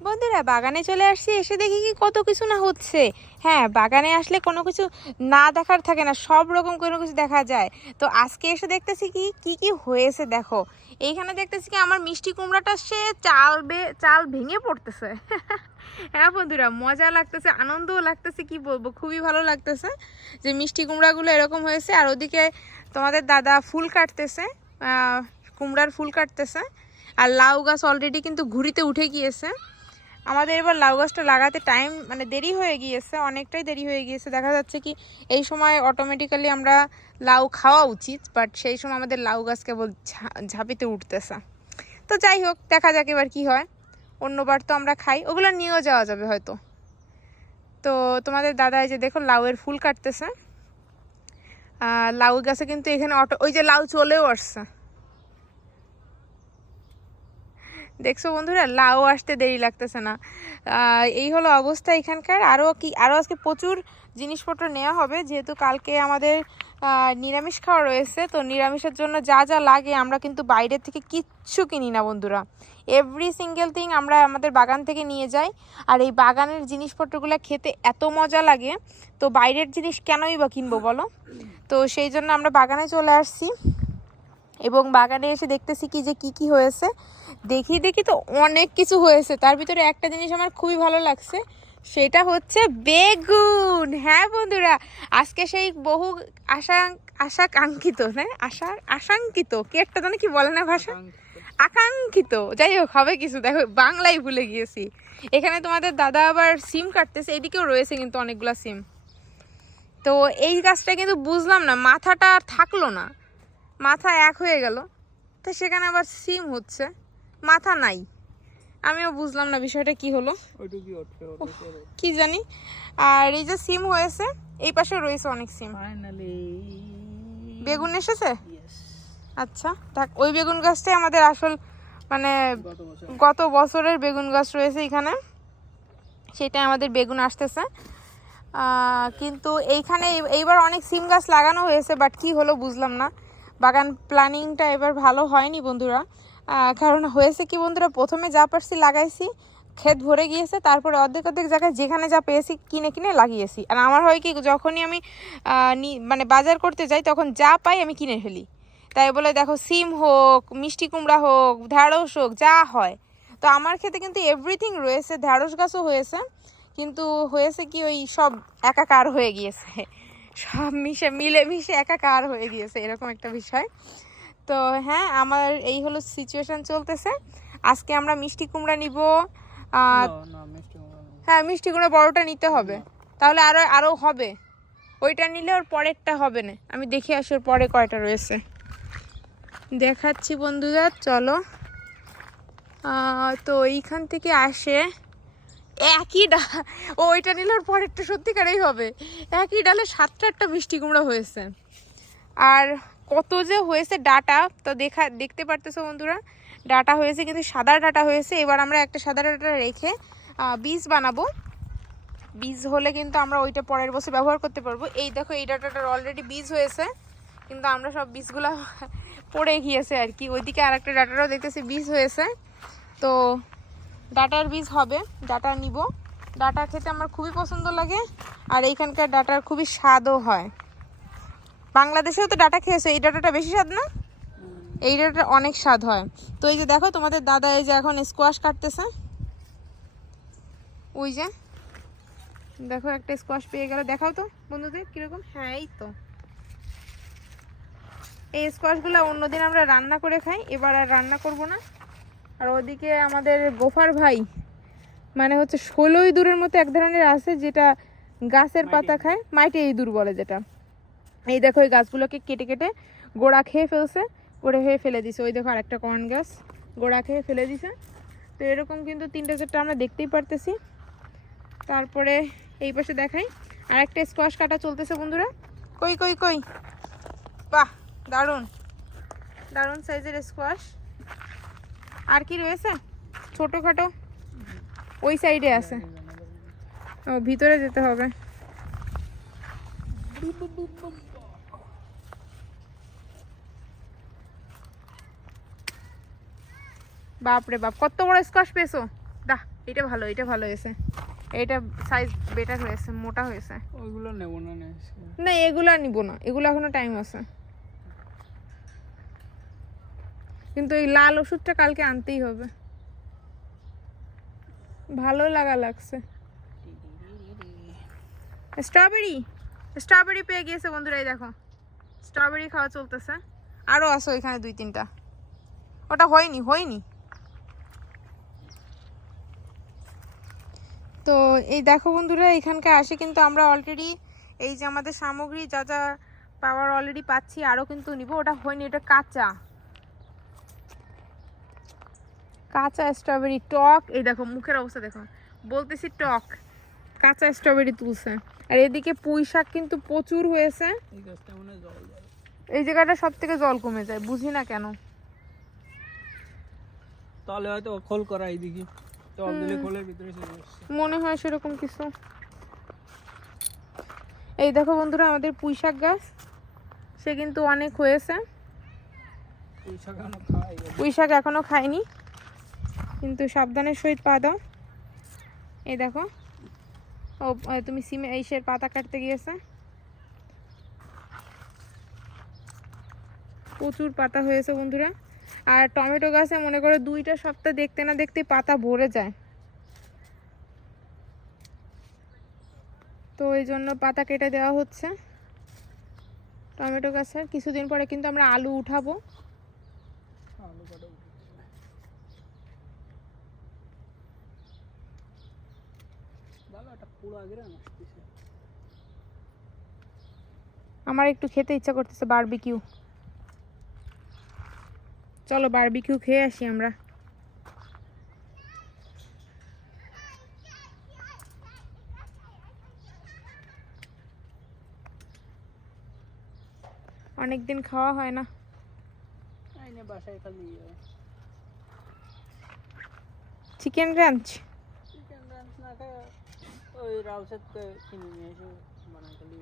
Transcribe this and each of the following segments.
বন্ধুরা, বাগানে চলে আসছি, এসে দেখি কি কত কিছু না হচ্ছে। হ্যাঁ বাগানে আসলে কোনো কিছু না দেখার থাকে না, সব রকম কোনো কিছু দেখা যায়। তো আজকে এসে দেখতেছি কি কি কি হয়েছে দেখো। এইখানে দেখতেছি কি আমার মিষ্টি কুমড়াটা সে চাল বে, চাল ভেঙে পড়তেছে। হ্যাঁ বন্ধুরা, মজা লাগতেছে, আনন্দও লাগতেছে, কি বলব, খুবই ভালো লাগতেছে যে মিষ্টি কুমড়াগুলো এরকম হয়েছে। আর ওদিকে তোমাদের দাদা ফুল কাটতেছে কুমড়ার ফুল কাটতেছে। আর লাউ গাছ অলরেডি কিন্তু ঘুরিতে উঠে গিয়েছে। আমাদের এবার লাউ গাছটা লাগাতে টাইম মানে দেরি হয়ে গিয়েছে, অনেকটাই দেরি হয়ে গিয়েছে। দেখা যাচ্ছে কি, এই সময় অটোমেটিক্যালি আমরা লাউ খাওয়া উচিত বাট সেই সময় আমাদের লাউ গাছ কেবল ঝাঁপিতে উঠতেছে। তো যাই হোক, দেখা যাক এবার কি হয়। অন্যবার তো আমরা খাই, ওগুলো নিয়েও যাওয়া যাবে হয়তো। তো তোমাদের দাদা যে দেখো, লাউয়ের ফুল কাটতেছে। লাউ গাছে কিন্তু এখানে অটো, ওই যে লাউ চলেও আসছে। দেখছ বন্ধুরা? লাউ আসতে দেরি লাগতেছে না। এই হলো অবস্থা এখানকার। আরও কি আরও আজকে প্রচুর জিনিসপত্র নেওয়া হবে। যেহেতু কালকে আমাদের নিরামিষ খাওয়া রয়েছে, তো নিরামিষের জন্য যা যা লাগে আমরা কিন্তু বাইরে থেকে কিচ্ছু কিনি না বন্ধুরা। এভরি সিঙ্গেল থিং আমরা আমাদের বাগান থেকে নিয়ে যাই। আর এই বাগানের জিনিসপত্রগুলো খেতে এত মজা লাগে। তো বাইরের জিনিস কেনই বা কিনবো বলো? তো সেই জন্য আমরা বাগানে চলে আসছি। এবং বাগানে এসে দেখতেছি কি যে কি কি হয়েছে। দেখি দেখি তো অনেক কিছু হয়েছে। তার ভিতরে একটা জিনিস আমার খুবই ভালো লাগছে, সেটা হচ্ছে বেগুন। হ্যাঁ বন্ধুরা, আজকে সেই বহু আশা আশা কাঙ্ক্ষিত হ্যাঁ আশা আশাঙ্কিত, কি একটা জানে কি বলে না ভাষা? আকাঙ্ক্ষিত। যাই হোক, হবে কিছু। দেখো, বাংলায় ভুলে গিয়েছি। এখানে তোমাদের দাদা আবার সিম কাটতেছে, এদিকেও রয়েছে কিন্তু অনেকগুলো সিম। তো এই গাছটা কিন্তু বুঝলাম না, মাথাটা আর থাকল না। মাথা এক হয়ে গেল, তো সেখানে আবার সিম হচ্ছে। মাথা নাই। আমিও বুঝলাম না বিষয়টা কি হলো। কি জানি। আর এই যে সিম হয়েছে এই পাশে রয়েছে অনেক সিম। বেগুন এসেছে? আচ্ছা থাক ওই বেগুন গাছটাই আমাদের আসল মানে গত বছরের বেগুন গাছ রয়েছে এখানে। সেটাই আমাদের বেগুন আসতেছে। কিন্তু এইখানে এই- এইবার অনেক সিম গাছ লাগানো হয়েছে বাট কি হলো বুঝলাম না। বাগান প্ল্যানিংটা এবার ভালো হয়নি বন্ধুরা। কারণ হয়েছে কি বন্ধুরা, প্রথমে যা পারছি লাগাইছি, ক্ষেত ভরে গিয়েছে, তারপরে অর্ধেক অর্ধেক জায়গায় যেখানে যা পেয়েছি কিনে কিনে লাগিয়েছি। আর আমার হয় কি, যখনই আমি মানে বাজার করতে যাই, তখন যা পাই আমি কিনে ফেলি। তাই বলে দেখো, সিম হোক, মিষ্টি কুমড়া হোক, ঢ্যাঁড়স হোক, যা হয়। তো আমার ক্ষেতে কিন্তু এভরিথিং রয়েছে, ঢ্যাঁড়স গাছও হয়েছে, কিন্তু হয়েছে কি ওই সব একাকার হয়ে গিয়েছে। সব মিশে মিলে মিশে একাকার হয়ে গিয়েছে, এরকম একটা বিষয়। তো হ্যাঁ আমার এই হলো সিচুয়েশন চলতেছে। আজকে আমরা মিষ্টি কুমড়া নিব। হ্যাঁ মিষ্টি কুমড়া বড়টা নিতে হবে। তাহলে আরও আরও হবে। ওইটা নিলে ওর পরেরটা হবে না। আমি দেখে আসি ওর পরে কয়টা রয়েছে। দেখাচ্ছি বন্ধুরা চলো। তো এইখান থেকে আসে। একই ডা ও ওইটা নিলে ওর পরেরটা সত্যিকারেই হবে। একই ডালে সাতটা আটটা মিষ্টি কুমড়া হয়েছে। আর কত যে হয়েছে ডাটা, তো দেখা, দেখতে পারতেছো বন্ধুরা, ডাটা হয়েছে কিন্তু সাদা ডাটা হয়েছে। এবার আমরা একটা সাদা ডাটা রেখে বীজ বানাবো। বীজ হলে কিন্তু আমরা ওইটা পরের বছর ব্যবহার করতে পারব। এই দেখো, এই ডাটাটার অলরেডি বীজ হয়েছে। কিন্তু আমরা সব বীজগুলা পড়ে গিয়েছে আর কি। ওইদিকে আর একটা ডাটারও দেখতেছি বীজ হয়েছে। তো ডাটার বীজ হবে, ডাটা নিব। ডাটা খেতে আমার খুবই পছন্দ লাগে। আর এইখানকার ডাটার খুবই স্বাদও হয়। বাংলাদেশেও তো ডাটা খেয়েছো এই ডাটাটা বেশি স্বাদ না? এই ডাটা অনেক স্বাদ হয়। তো এই যে দেখো তোমাদের দাদা এই যে এখন স্কোয়াশ কাটতেছে। ওই যে দেখো একটা স্কোয়াশ পেয়ে গেল। দেখাও তো বন্ধুদের কীরকম। হ্যাঁ এই তো। এই স্কোয়াশগুলো অন্যদিন আমরা রান্না করে খাই এবার আর রান্না করব না। আর ওদিকে আমাদের গোফার ভাই মানে হচ্ছে ষোলো ইঁদুরের মতো এক ধরনের আছে যেটা গাছের পাতা খায় মাইটে ইঁদুর বলে যেটা। এই দেখো, এই গাছগুলোকে কেটে কেটে গোড়া খেয়ে ফেলছে গোড়া খেয়ে ফেলে দিছে। ওই দেখো আরেকটা কর্ন গাছ, গোড়া খেয়ে ফেলে দিছে। তো এরকম কিন্তু তিনটা চারটা আমরা দেখতেই পারতেছি। তারপরে এই পাশে দেখাই আর একটা স্কোয়াশ কাটা চলতেছে বন্ধুরা। কই কই কই? বাহ, দারুণ। দারুণ সাইজের স্কোয়াশ আর কি রয়েছে? ছোটোখাটো ওই সাইডে আছে। ও, ভিতরে যেতে হবে। বাপরে বাপ কত বড় স্কোয়াশ পেয়েছ? দা এটা ভালো এটা ভালো হয়েছে। এটা সাইজ বেটার হয়েছে মোটা হয়েছে। ওইগুলো নেব না না এগুলো নিবো না এগুলো এখনও টাইম আছে। কিন্তু এই লাল ওষুধটা কালকে আনতেই হবে। ভালো লাগা লাগছে। স্ট্রবেরি স্ট্রবেরি পেয়ে গিয়েছে বন্ধুরা এই দেখো। স্ট্রবেরি খাওয়া চলতেছে। আরও আছে ওইখানে দুই তিনটা। ওটা হয়নি হয়নি। তো এই দেখো বন্ধুরা এখানকার আসে কিন্তু আমরা অলরেডি এই যে আমাদের সামগ্রী যা যা পাওয়ার অলরেডি পাচ্ছি আরও কিন্তু নিব। ওটা হয়নি এটা কাঁচা। কাঁচা স্ট্রবেরি টক। এই দেখো মুখের অবস্থা দেখো। বলতেছি টক। কাঁচা স্ট্রবেরি তুলছে। আর এদিকে পুঁই শাক কিন্তু প্রচুর হয়েছে। এই জায়গাটা সব থেকে জল কমে যায় বুঝি না কেন? তাহলে হয়তো খোল করা এইদিকে। জল দিলে খোলের ভিতরে চলে আসছে। মনে হয় সেরকম কিছু। এই দেখো বন্ধুরা আমাদের পুঁই শাক গাছ সে কিন্তু অনেক হয়েছে। পুঁই শাক এখনও খাইনি কিন্তু সাবধানের সহিত পা দাও। এই দেখো ও তুমি সিমে এইসের পাতা কাটতে গিয়েছে। প্রচুর পাতা হয়েছে বন্ধুরা। আর টমেটো গাছে মনে করো দুইটা সপ্তাহ দেখতে না দেখতে পাতা ভরে যায়। তো এই জন্য পাতা কেটে দেওয়া হচ্ছে। টমেটো গাছের কিছুদিন পরে কিন্তু আমরা আলু উঠাবো। আমার একটু খেতে ইচ্ছা করতেছে বারবিকিউ। চলো বারবিকিউ খেয়ে আসি আমরা। অনেক দিন খাওয়া হয় না। চিকেন রাঞ্চ চিকেন রান্স না খায় ওই রাউসের কিনে নিয়ে এসে বানাই খালি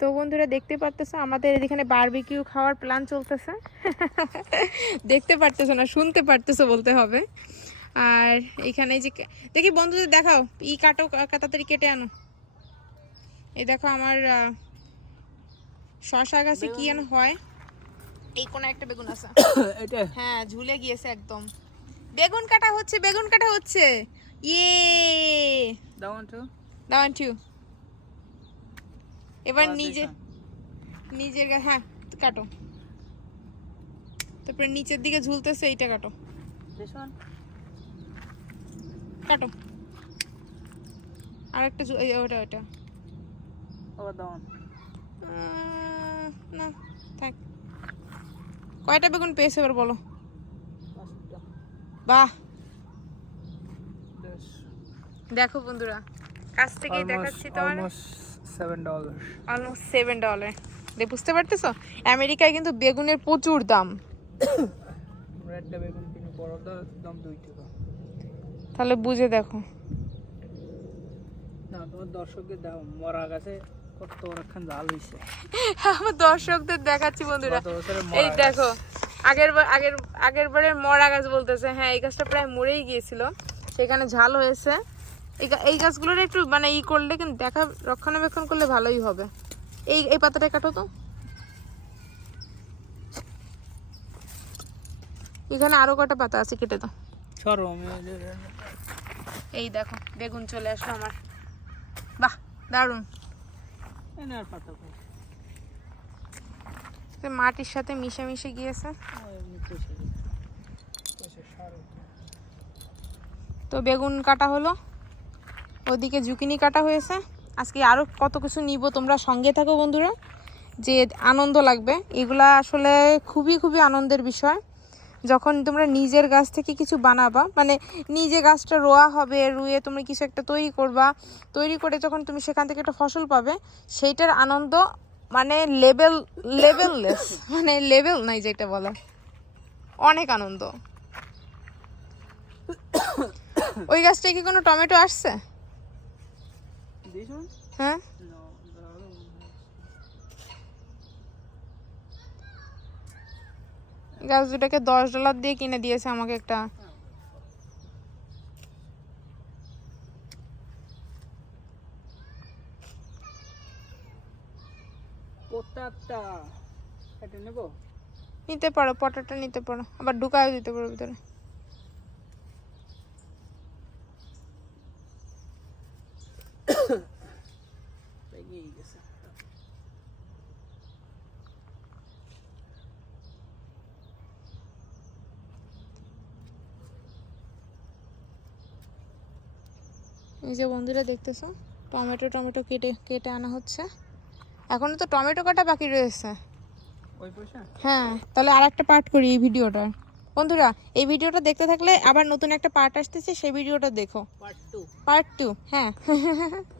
তো বন্ধুরা দেখতে পারতেছো আমাদের এখানে বারবিকিউ খাওয়ার প্ল্যান চলতেছে। দেখতে পারতেছো না শুনতে পারতেছো বলতে হবে। আর এখানে যে দেখি বন্ধুদের দেখাও ই কাটো তাড়াতাড়ি কেটে আনো। এই দেখো আমার শশা গাছে কি যেন হয়। এই কোন একটা বেগুন আছে। এটা? হ্যাঁ ঝুলে গিয়েছে একদম। বেগুন কাটা হচ্ছে বেগুন কাটা হচ্ছে। ইয়ে! দাও তো দাওয়ান টু এবার নিজে নিজের হ্যাঁ কাটো। তারপরে নিচের দিকে ঝুলতেছে এইটা কাটো। কাটো। আর একটা ওটা ওটা। না থাক। কয়টা বেগুন পেয়েছে এবার বলো? বাহ। দেখো বন্ধুরা কাছ থেকেই দেখাচ্ছি তোমার seven dollar almost seven dollar বুঝতে পারতেছো? আমেরিকায় কিন্তু বেগুনের প্রচুর দাম। একটা বেগুন কিনে বড়টা দাম দুই টাকা। তাহলে বুঝে দেখো। না তোমার দর্শকদের দাও মরা গাছে কত অনেকক্ষণ জাল হয়েছে আমার দর্শকদের দেখাচ্ছি বন্ধুরা। এই দেখো আগের বার- আগের আগের বারের মরা গাছ বলতেছে। হ্যাঁ এই গাছটা প্রায় মরেই গিয়েছিল। সেখানে ঝাল হয়েছে। এই গাছগুলোর একটু মানে ই করলে কিন্তু দেখা রক্ষণাবেক্ষণ করলে ভালোই হবে। এই এই পাতাটা কাটো তো। এখানে আরও কটা পাতা আছে কেটে দাও। এই দেখো বেগুন চলে আসলো আমার। বাহ তো মাটির সাথে মিশে মিশে গিয়েছে। তো বেগুন কাটা হলো। ওদিকে জুকিনি কাটা হয়েছে। আজকে আরও কত কিছু নিব, তোমরা সঙ্গে থাকো বন্ধুরা। যে আনন্দ লাগবে, এগুলা আসলে খুবই খুবই আনন্দের বিষয়। যখন তোমরা নিজের গাছ থেকে কিছু বানাবা মানে নিজে গাছটা রোয়া হবে, রুয়ে তুমি কিছু একটা তৈরি করবা, তৈরি করে যখন তুমি সেখান থেকে একটা ফসল পাবে, সেইটার আনন্দ মানে লেভেল লেভেললেস মানে লেভেল নাই যেটা বলে। অনেক আনন্দ। ওই গাছটায় কি কোনো টমেটো আসছে? This one? হ্যাঁ No, the other one. গাছ দুটাকে দশ ডলার দিয়ে কিনে দিয়েছে আমাকে একটা। পোতাটা। এটা নেব? নিতে পারো পটাটা নিতে পারো। আবার ঢুকায় দিতে পারো ভিতরে এগিয়ে গেছে এই যে বন্ধুরা দেখতেছো টমেটো টমেটো কেটে কেটে আনা হচ্ছে। এখনও তো টমেটো কাটা বাকি রয়েছে। হ্যাঁ তাহলে আর একটা পার্ট করি এই ভিডিওটার বন্ধুরা এই ভিডিওটা দেখতে থাকলে আবার নতুন একটা পার্ট আসতেছে সেই ভিডিওটা দেখো। পার্ট টু পার্ট টু হ্যাঁ।